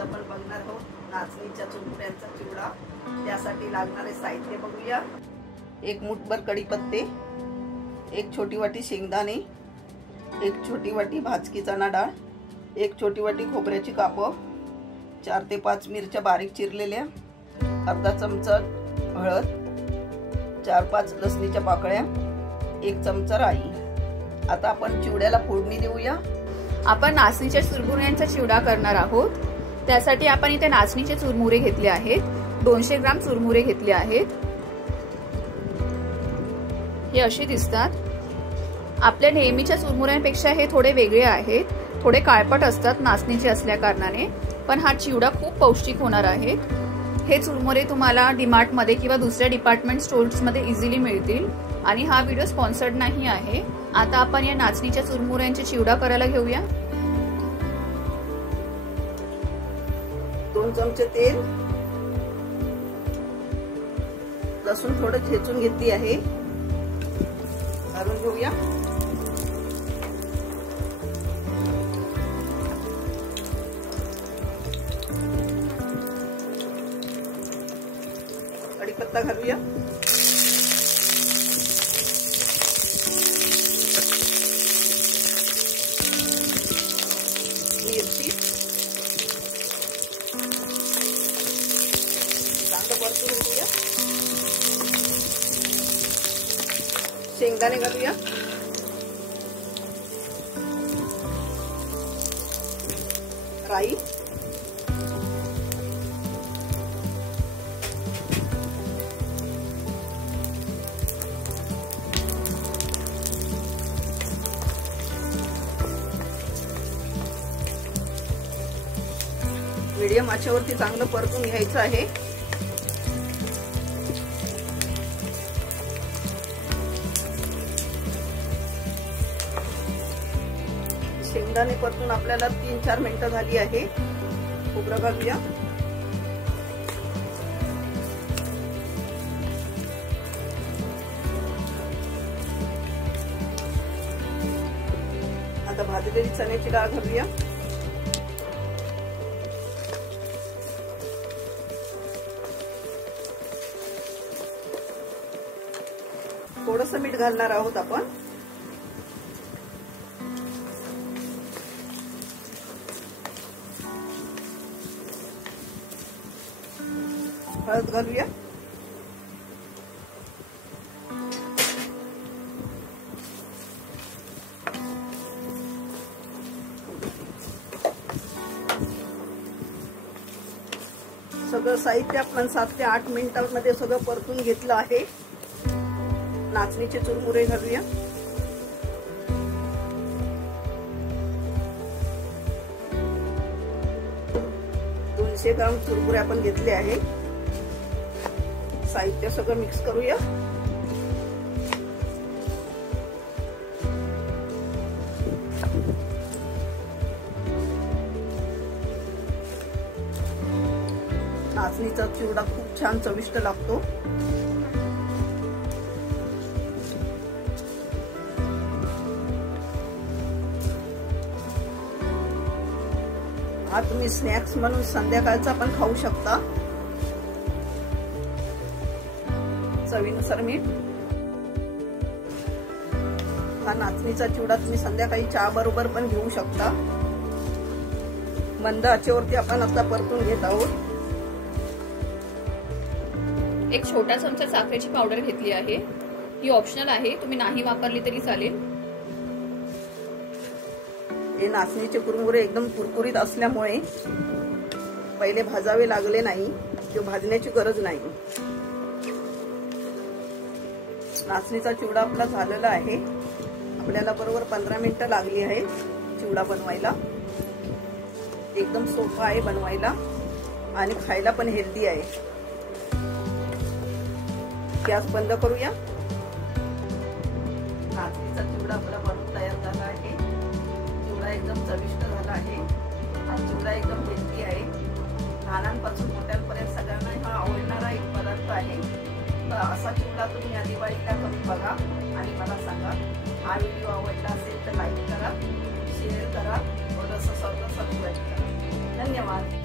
आपण बघणार आहोत नाचणीच्या चुरमुऱ्यांचा चिवडा। त्यासाठी लागणारे साहित्य बघूया। एक मुठभर कढीपत्ते, एक छोटी वाटी शेंगदाणे, एक छोटी वाटी भाजकी चणा डाळ, एक छोटी वाटी खोबऱ्याची कापं, 4 ते 5 मिरच्या बारीक चिरलेल्या, अर्धा चमचा हळद, 4-5 लसणीच्या पाकळ्या, 1 चमचा राई। आता आपण चिवड्याला फोडणी देऊया। आपण नाचणीच्या चुरमुऱ्यांचा चिवडा करणार आहोत। त्यासाठी आपण इथे नाचणीचे चुरमुरे घेतले आहेत। 200 ग्राम चुरमुरे घेतले आहेत। हे असे दिसतात। आपल्या नेहमीच्या चुरमुऱ्यांपेक्षा हे थोडे वेगळे आहेत, थोडे काळपट असतात नाचणीचे असल्या कारणाने, पण हा चिवडा खूप पौष्टिक होणार आहे। हे चुरमुरे तुम्हाला डीमार्ट मध्ये किंवा दुसऱ्या डिपार्टमेंट स्टोर्स मध्ये इझिली मिळतील आणि हा व्हिडिओ स्पॉन्सर्ड नाही आहे। आता आपण या नाचणीच्या चुरमुऱ्यांचे चिवडा करायला घेऊया। 2 चमचे तेल, लसूण थोडं ठेचून घेतली आहे, घालून घेऊया। कढीपत्ता घालूया, मिरची चांगलं परतून घेऊया, शेंगदाणे घालूया, राई, मीडियम आचेवरती चांगलं परतून घ्यायचं आहे। शेंगदाणे परतून आपल्याला 3-4 मिनिटं झाली आहे। खोबरं घालूया, आता भाजलेली चण्याची डाळ घालूया, थोडंसं मीठ घालणार आहोत आपण। हळद घालूया, सगळं साहित्य आपण 7 ते 8 मिनिटांमध्ये सगळं परतून घेतलं आहे। नाचणीचे चुरमुरे घालूया, दोनशे ग्राम चुरमुरे आपण घेतले आहे। साहित्य सगळं मिक्स करूया। नाचणीचा चिवडा खूप छान चविष्ट लागतो। हा तुम्ही स्नॅक्स म्हणून संध्याकाळचा पण खाऊ शकता। चवीनुसार मीठ। हा नाचणीचा चिवडा तुम्ही संध्याकाळी चहा बरोबर पण घेऊ शकता। मंद आचेवरती आपण आता परतून घेत आहोत। एक छोटा चमचा साखरेची पावडर घेतली आहे। ही ऑप्शनल आहे, तुम्ही नाही वापरली तरी चालेल। हे नाचणीचे कुरमुरे एकदम कुरकुरीत असल्यामुळे पहिले भाजावे लागले नाही किंवा भाजण्याची गरज नाही। नाचणीचा चिवडा आपला झालेला आहे। आपल्याला बरोबर 15 मिनिटं लागली आहे चिवडा बनवायला। एकदम सोपा आहे बनवायला आणि खायला पण हेल्दी आहे। गॅस बंद करूया। नाचणीचा चिवडा आपला बनवून तयार झाला आहे। चिवडा एकदम चविष्ट झाला आहे। हा चिवडा एकदम हेल्दी आहे। लहानांपासून मोठ्यांपर्यंत सगळ्यांना हा आवडणारा एक पदार्थ आहे। तर असा चिवडा तुम्ही या दिवाळीला करून बघा आणि मला सांगा। हा व्हिडिओ आवडला असेल तर लाईक करा, शेअर करा और सबस्क्राइब करा। धन्यवाद।